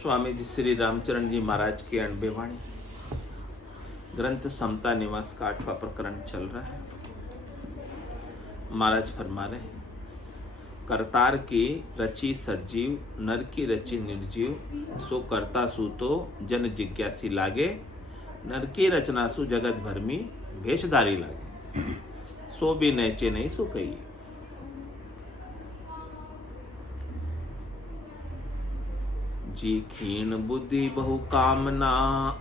स्वामी जी श्री रामचरण जी महाराज की अणबे वाणी ग्रंथ समता निवास का 8वां प्रकरण चल रहा है। महाराज फरमा रहे हैं, करतार की रची सरजीव, नर की रची निर्जीव, सो करता सु तो जन जिज्ञासी लागे, नर की रचना सु जगत भरमी भेषधारी लागे, सो भी नैचे नहीं सो कही। जी खीण बुद्धि बहु कामना,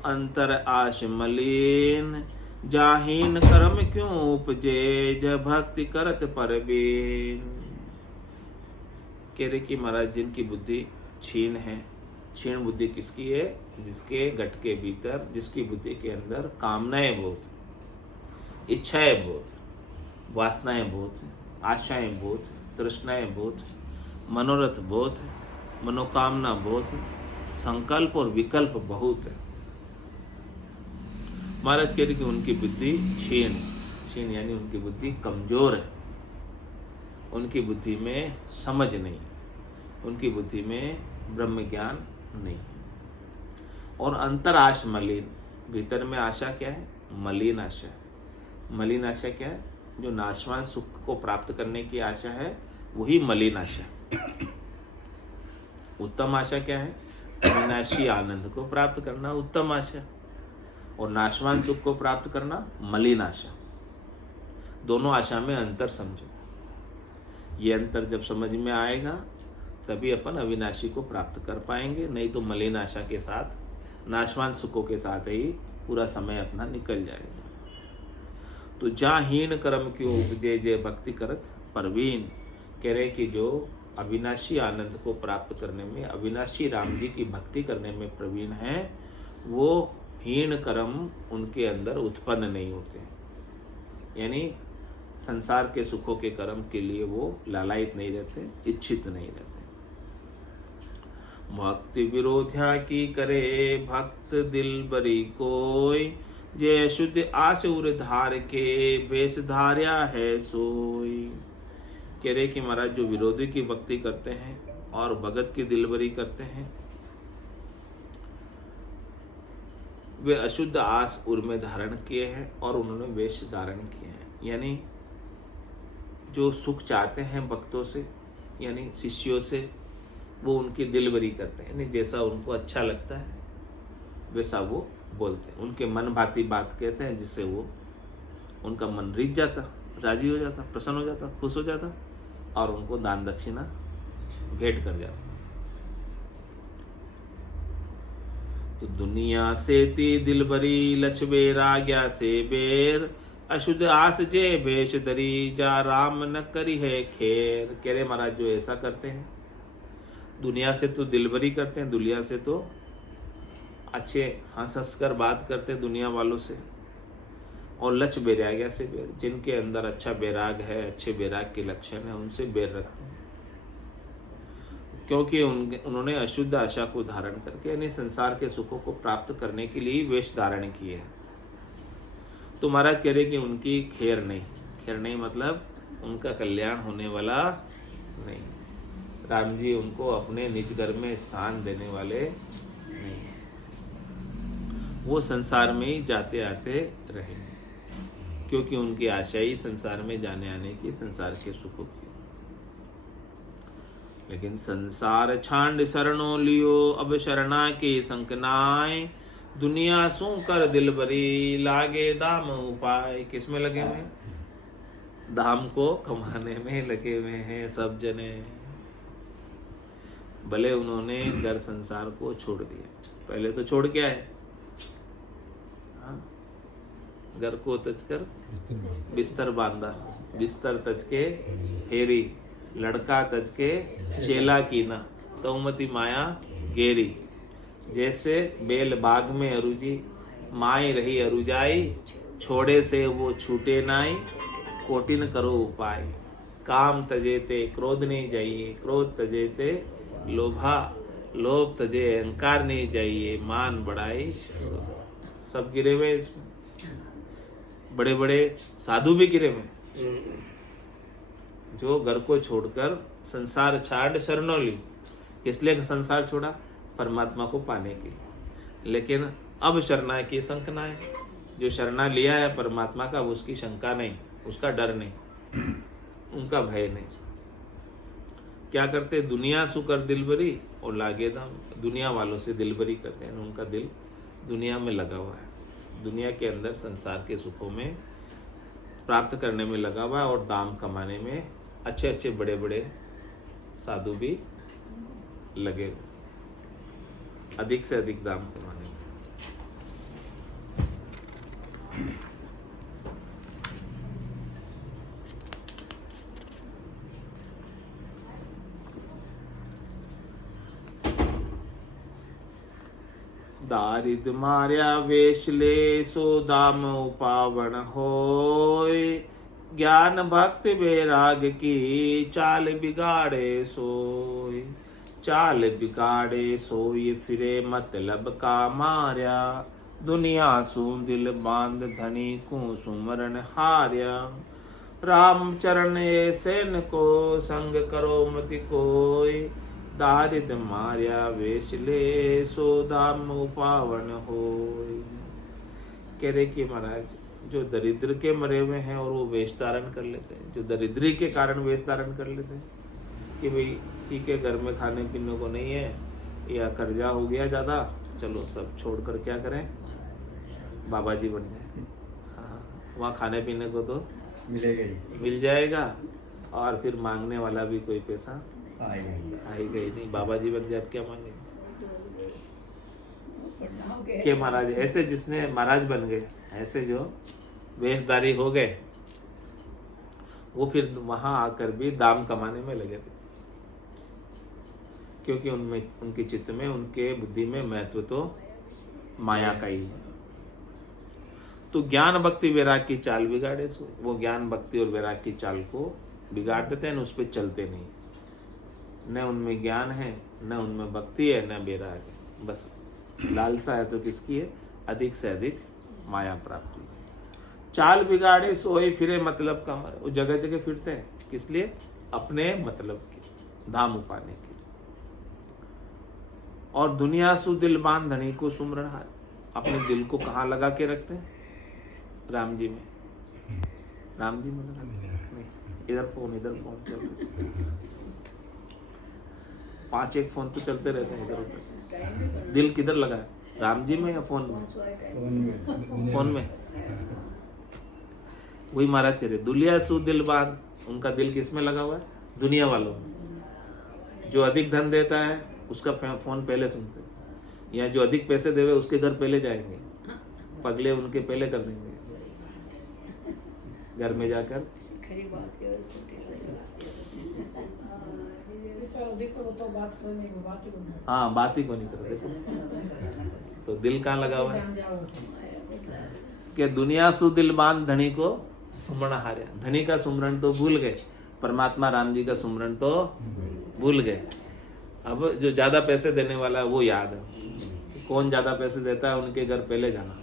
अंतर आश मलिन, जाहीन कर्म क्यों उपजे, जब भक्ति करत परबीन। कह रहे कि महाराज जिनकी बुद्धि क्षीण है, क्षीण बुद्धि किसकी है? जिसके गट के भीतर, जिसकी बुद्धि के अंदर कामनाएं बहुत, इच्छाएं बहुत, वासनाएं बहुत, आशाएं बहुत, तृष्णाएं बहुत, मनोरथ बहुत, मनोकामना बहुत, संकल्प और विकल्प बहुत है। महाराज कह रहे कि उनकी बुद्धि क्षीण, क्षीण यानी उनकी बुद्धि कमजोर है, उनकी बुद्धि में समझ नहीं, उनकी बुद्धि में ब्रह्म ज्ञान नहीं। और अंतर आश मलिन, भीतर में आशा क्या है? मलिन आशा। मलिन आशा क्या है? जो नाशवान सुख को प्राप्त करने की आशा है, वही मलिन आशा। उत्तम आशा क्या है? अविनाशी आनंद को प्राप्त करना उत्तम आशा, और नाशवान सुख को प्राप्त करना मलिन आशा। दोनों आशा में अंतर समझो। ये अंतर जब समझ में आएगा तभी अपन अविनाशी को प्राप्त कर पाएंगे, नहीं तो मलिन आशा के साथ, नाशवान सुखों के साथ ही पूरा समय अपना निकल जाएगा। तो जा हीन कर्म क्यों उपजे, जे भक्ति करत परवीन। कह रहे कि जो अविनाशी आनंद को प्राप्त करने में, अविनाशी राम जी की भक्ति करने में प्रवीण है, वो हीन कर्म उनके अंदर उत्पन्न नहीं होते। यानी संसार के सुखों के कर्म के लिए वो लालायित नहीं रहते, इच्छित नहीं रहते। भक्ति विरोध्या की करे, भक्त दिल बरी कोई, जे शुद्ध आस उर धार के, भेष धार्या है सोई। कह रहे कि महाराज जो विरोधी की भक्ति करते हैं और भगत की दिलबरी करते हैं, वे अशुद्ध आस उर में धारण किए हैं और उन्होंने वेश धारण किए हैं। यानी जो सुख चाहते हैं भक्तों से, यानी शिष्यों से, वो उनकी दिलबरी करते हैं, यानी जैसा उनको अच्छा लगता है वैसा वो बोलते हैं। उनके मन भाती बात कहते हैं, जिससे वो उनका मन रीझ जाता, राजी हो जाता, प्रसन्न हो जाता, खुश हो जाता, और उनको दान दक्षिणा भेंट कर जाता। तो दुनिया से ती दिलबरी, लछबे राग्या से बेर, अशुद्ध आस जे भेष धरी, जा राम न करी है खेर। कह रहे महाराज जो ऐसा करते हैं, दुनिया से तो दिलबरी करते हैं, दुनिया से तो अच्छे हंस कर बात करते हैं दुनिया वालों से, और लच बैराग्या से बेर, जिनके अंदर अच्छा बैराग है, अच्छे बैराग के लक्षण है, उनसे बैर रखते हैं। क्योंकि उन्होंने अशुद्ध आशा को धारण करके, यानी संसार के सुखों को प्राप्त करने के लिए वेश धारण किए हैं। तो महाराज कह रहे कि उनकी खेर नहीं, खेर नहीं मतलब उनका कल्याण होने वाला नहीं। राम जी उनको अपने निज घर में स्थान देने वाले नहीं, वो संसार में ही जाते आते रहेंगे, क्योंकि उनकी आशा ही संसार में जाने आने की, संसार के सुखों की। लेकिन संसार छांड शरणों लियो, अब शरणा के संकनाय, दुनिया सू कर दिलबरी, लागे दाम उपाय। किस में लगे हुए? दाम को कमाने में लगे हुए हैं सब जने। भले उन्होंने घर संसार को छोड़ दिया, पहले तो छोड़ के आए, घर को तज कर बिस्तर बांधा, बिस्तर तज के हेरी, लड़का तज के चेला कीना, तौमती माया गेरी। जैसे बेल बाग में अरुजी, माई रही अरुजाई, छोड़े से वो छूटे नाई, कोटिन करो उपाय। काम तजेते क्रोध नहीं जाइए, क्रोध तजेते लोभा, लोभ तजे अहंकार नहीं जाइए, मान बढ़ाई। सब गिरे हुए, बड़े बड़े साधु भी गिरे हुए, जो घर को छोड़कर संसार छाड़ शरणों ली। किस लिए संसार छोड़ा? परमात्मा को पाने की। लेकिन अब शरणा की शंका है, जो शरणा लिया है परमात्मा का, उसकी शंका नहीं, उसका डर नहीं, उनका भय नहीं। क्या करते? दुनिया सुकर दिलबरी और लागे दाम। दुनिया वालों से दिलबरी करते हैं, उनका दिल दुनिया में लगा हुआ है, दुनिया के अंदर संसार के सुखों में प्राप्त करने में लगा हुआ है, और दाम कमाने में अच्छे अच्छे बड़े बड़े साधु भी लगे हुए, अधिक से अधिक दाम कमाने में। दारिद मार्या वेशले सो दाम उपावन होय, ज्ञान भक्ति वैराग की चाल बिगाड़े सोय। चाल बिगाड़े सोय फिरे मतलब का मार्या, दुनिया सु दिल बांध धनी को सुमरण हार्या। राम चरण सेन को संग करो मति कोय, दारिद मार्या वेशले सो दाम उपावन होय। कह रहे कि महाराज, जो दरिद्र के मरे हुए हैं और वो वेश धारण कर लेते हैं, जो दरिद्री के कारण वेश धारण कर लेते हैं कि भाई ठीक है, घर में खाने पीने को नहीं है या कर्जा हो गया ज़्यादा, चलो सब छोड़कर क्या करें, बाबा जी बन जाए। हाँ, वहाँ खाने पीने को तो मिलेगा ही, मिल जाएगा, और फिर मांगने वाला भी कोई पैसा आएगा ही नहीं। बाबा जी बन जाए, अब क्या मांगे के महाराज? ऐसे जिसने महाराज बन गए, ऐसे जो वेशधारी हो गए, वो फिर वहां आकर भी दाम कमाने में लगे थे, क्योंकि उनमें, उनके चित्त में, उनके बुद्धि में महत्व तो माया का ही है। तो ज्ञान भक्ति वैराग की चाल बिगाड़े सो, वो ज्ञान भक्ति और वैराग की चाल को बिगाड़ देते हैं, उस पर चलते नहीं। न उनमें ज्ञान है, न उनमें भक्ति है, न वैराग है, बस लालसा है तो किसकी है? अधिक से अधिक माया प्राप्ति। चाल बिगाड़े सोए फिरे मतलब का मर, वो जगह जगह फिरते हैं, किस लिए? अपने मतलब के, धाम पाने के। और दुनिया सु दिल बांध धनी को सुमरण हार, अपने दिल को कहाँ लगा के रखते हैं? राम जी में। राम जी में नहीं, इधर फोन चलते, 5-1 फोन तो चलते रहते हैं इधर उधर। दिल किधर लगा है? राम जी में या फोन में? फोन में। वही महाराज कह रहे, दुनिया सु दिल बांध, उनका दिल किस में लगा हुआ है? दुनिया वालों में। जो अधिक धन देता है उसका फोन पहले सुनते हैं, या जो अधिक पैसे देवे उसके घर पहले जाएंगे, पगले उनके पहले कर देंगे घर में जाकर। हाँ, बात ही को नहीं करते। तो दिल कहाँ लगा हुआ है? कि दुनिया सु दिल बांध धनी को सुमरण हार्या। धनी का सुमरण तो भूल गए, परमात्मा राम जी का सुमरण तो भूल गए। अब जो ज्यादा पैसे देने वाला है वो याद है, कौन ज्यादा पैसे देता है उनके घर पहले जाना।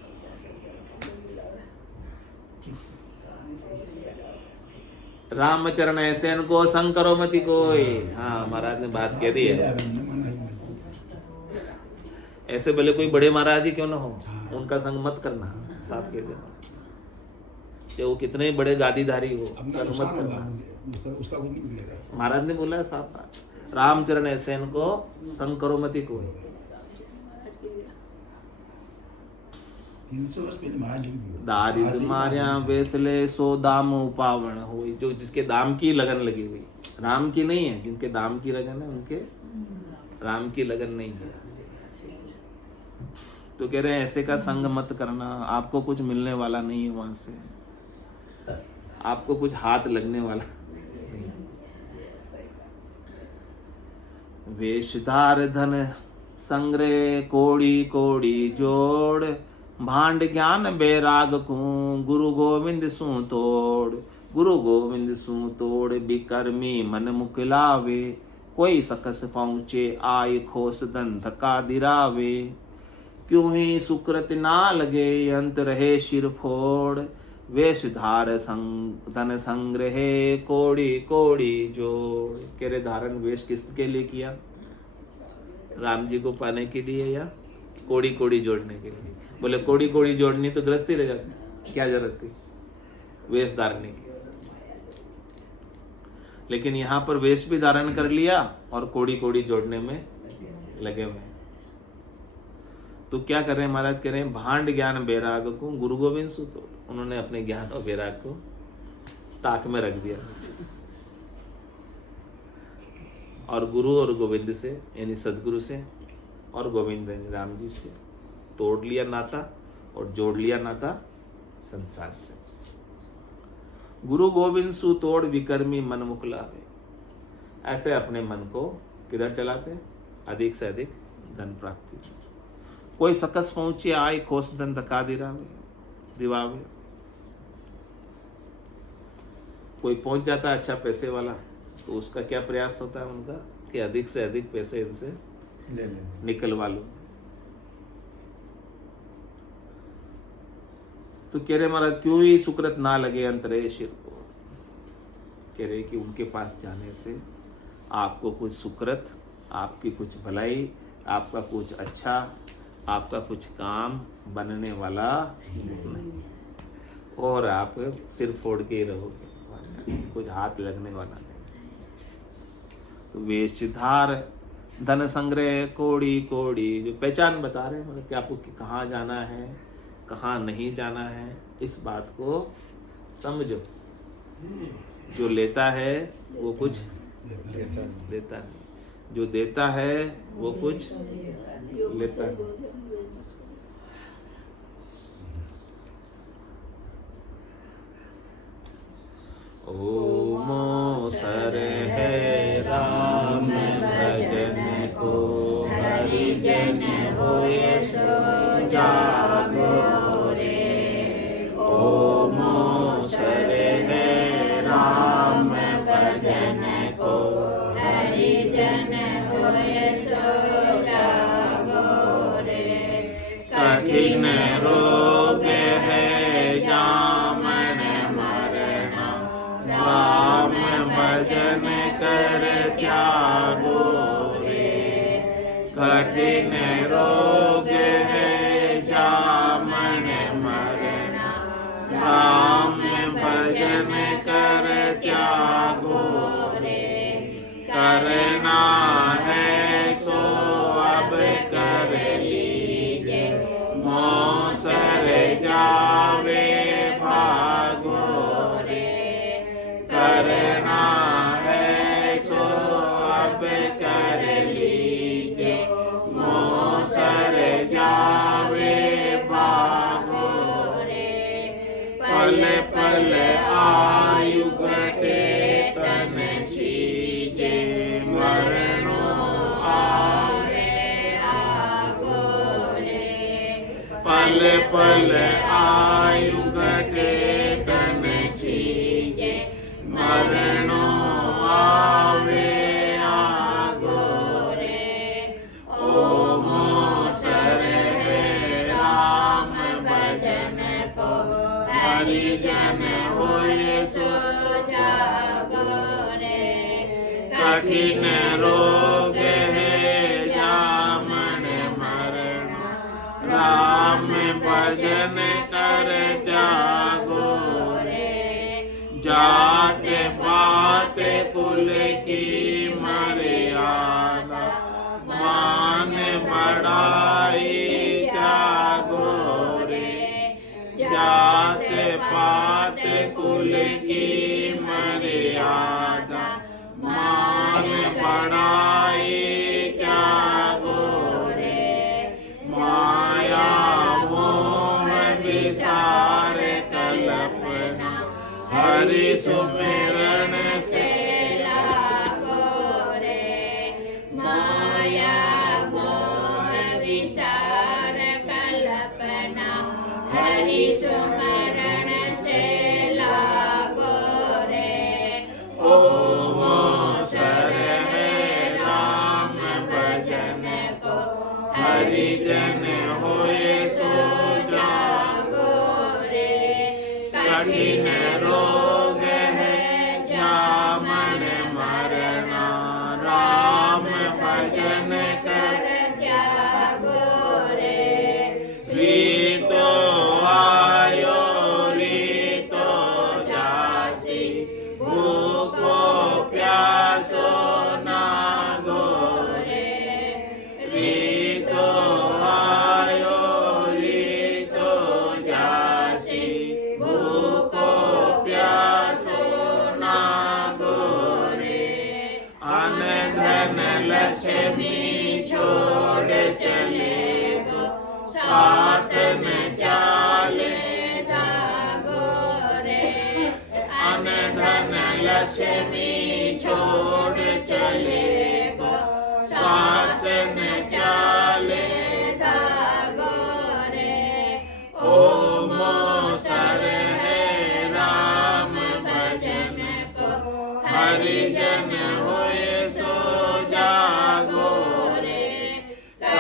रामचरण ऐसे को संग करो मति कोई। हाँ, महाराज ने बात कह दी है। ऐसे भले कोई बड़े महाराज ही क्यों ना हो, उनका संग मत करना, साफ कह देना। चाहे वो कितने बड़े गादीधारी हो, संग मत करना। महाराज ने बोला है साफ, रामचरण ऐसे को संग करो मति कोई। दारिद मार्या वेसले सो दाम उपावन हुई। जो जिसके दाम की लगन लगी हुई, राम की नहीं है, जिनके दाम की लगन है उनके राम की लगन नहीं है। तो कह रहे हैं ऐसे का संग मत करना, आपको कुछ मिलने वाला नहीं है वहां से, आपको कुछ हाथ लगने वाला। वेशधार धन संग्रह कोड़ी कोड़ी जोड़, भांड ज्ञान बैराग को गुरु गोविंद सु तोड़। गुरु गोविंद सु तोड़ बिकर्मी मन मुकलावे, कोई सकस पहुँचे आय खोस दंत का दिरावे। क्यों ही सुकृत ना लगे अंत रहे शिर फोड़, वेशधार धन संग्रह कोड़ी कोड़ी जोड़। कह रहे धारण वेश किसके लिए किया? राम जी को पाने के लिए या कोड़ी कोड़ी जोड़ने के लिए? बोले कोड़ी कोड़ी जोड़नी तो गृहस्थी रह जाती, क्या जरूरत थी वेश धारने की। लेकिन यहाँ पर वेश भी धारण कर लिया और कोड़ी कोड़ी जोड़ने में लगे हुए हैं। तो क्या कर रहे हैं महाराज? कह रहे हैं भांड ज्ञान बैराग को गुरु गोविंद सुतो। उन्होंने अपने ज्ञान और बैराग को ताक में रख दिया और गुरु और गोविंद से यानी सदगुरु से और गोविंद यानी राम जी से तोड़ लिया नाता और जोड़ लिया नाता संसार से। गुरु गोविंद सु तोड़ विकर्मी मन मुकलावे। ऐसे अपने मन को किधर चलाते? अधिक से अधिक धन प्राप्ति। कोई सकस पहुंचे आय खोस धन धका दिवावे। कोई पहुंच जाता है अच्छा पैसे वाला, तो उसका क्या प्रयास होता है उनका कि अधिक से अधिक पैसे इनसे निकलवा लो। तो कह रहे महाराज क्यों ही सुकृत ना लगे अंतरे शिर को। कह रहे कि उनके पास जाने से आपको कुछ सुकृत, आपकी कुछ भलाई, आपका कुछ अच्छा, आपका कुछ काम बनने वाला नहीं और आप सिर फोड़ के ही रहोगे, कुछ हाथ लगने वाला नहीं। तो वेशधार धन संग्रह कोड़ी कोड़ी, जो पहचान बता रहे हैं मतलब कि आपको कहाँ जाना है कहाँ नहीं जाना है, इस बात को समझो। जो लेता है वो कुछ देता नहीं, जो देता है वो कुछ लेता नहीं। ओमो सर है राम भजन को, हरिजन होए सो जागो रे। ओमो सर है राम भजन को, हरिजन होए सो जागो रे। कठिन रोग है जामन मरना, राम भजन कर त्यागो रे। कठिन रोग है जामन मरना, राम भजन कर त्यागो रे। करना है सो अब कर लीजे, मौसर जावे भागो रे। करना है सो अब कर लीजे, मौसर जावे भागो रे। पल पल आयु घटे तन चीजे, मरणो आवे आगो रे। पल पल आयु घटे तन चीजे, मरणो आवे आगो रे। ओमो सर है राम भजन को, हरिजन होए सो जागो रे। कठिन रोग है जामन मरना, राम भजन कर त्यागो रे। जाके बात कुल की मर्यादा, मान बढ़ाई त्यागो रे। जाके बात कुल की मर्यादा, मान बढ़ाई त्यागो रे। माया मोह विसार कल्पना, हरि सुमिरन से लागो रे। माया मोह विसार कल्पना, हरि सुमिरन से लागो रे। ओमो सर है राम भजन को, हरिजन होए सो जागो रे। कठिन रोग है जामन मरना, राम भजन कर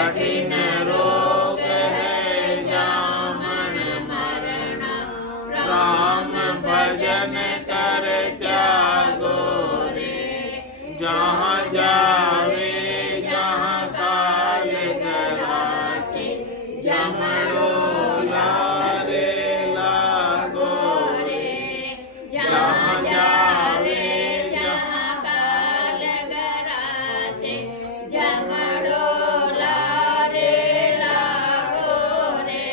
कठिन रोग है जामन मरण, राम भजन कर त्यागो रे। जहाँ जावे जहाँ काल करासे, जमड़ो लारे लागो रे। जहाँ जावे जहाँ काल करासे, जमड़ो लारे लागो रे।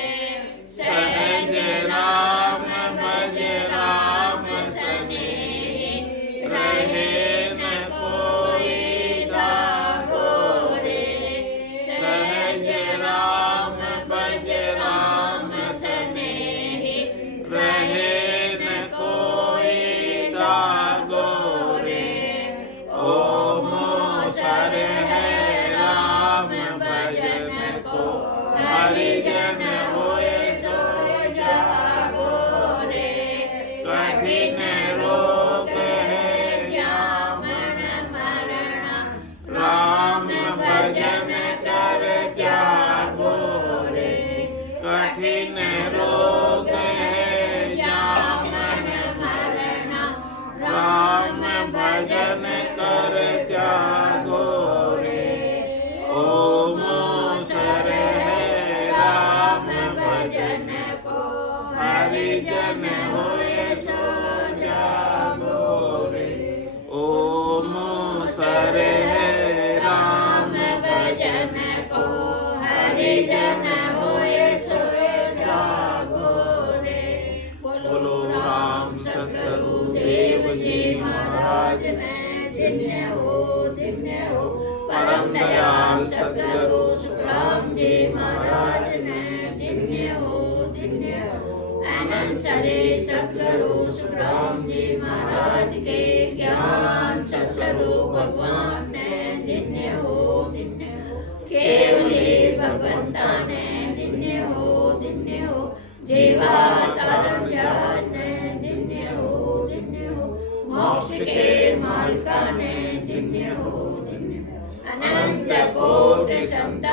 सहज राम भज राम सनेही, रहे न कोई दागो रे। सहज राम भज राम सनेही, रहे न कोई दागो रे। ओम सर है राम भजन को, हरिजन होए सो जागो रे। कठिन रोग है जामन मरण, राम भजन कर त्यागो रे। कठिन रोग है जामन मरण, राम भजन कर त्यागो रे। ओम सर है राम भजन को, हरिजन होए सो जागो रे। ओम सर है राम भजन को, हरिजन होए सो जागो रे। बोलो राम सतगुरु देव जी महाराज ने, धन्य हो परम दयाल सतगुरु सुखराम जी महाराज ने, धन्य हो अनंत सरे सतगुरु सुखराम जी महाराज के ज्ञान स्वरूप भगवान ने, धन्य हो केवली भगवंता ने, धन्य हो जीवा तारण जात ने, धन्य हो मोक्ष के मालिका ने, धन्य हो अनंत कोटि समता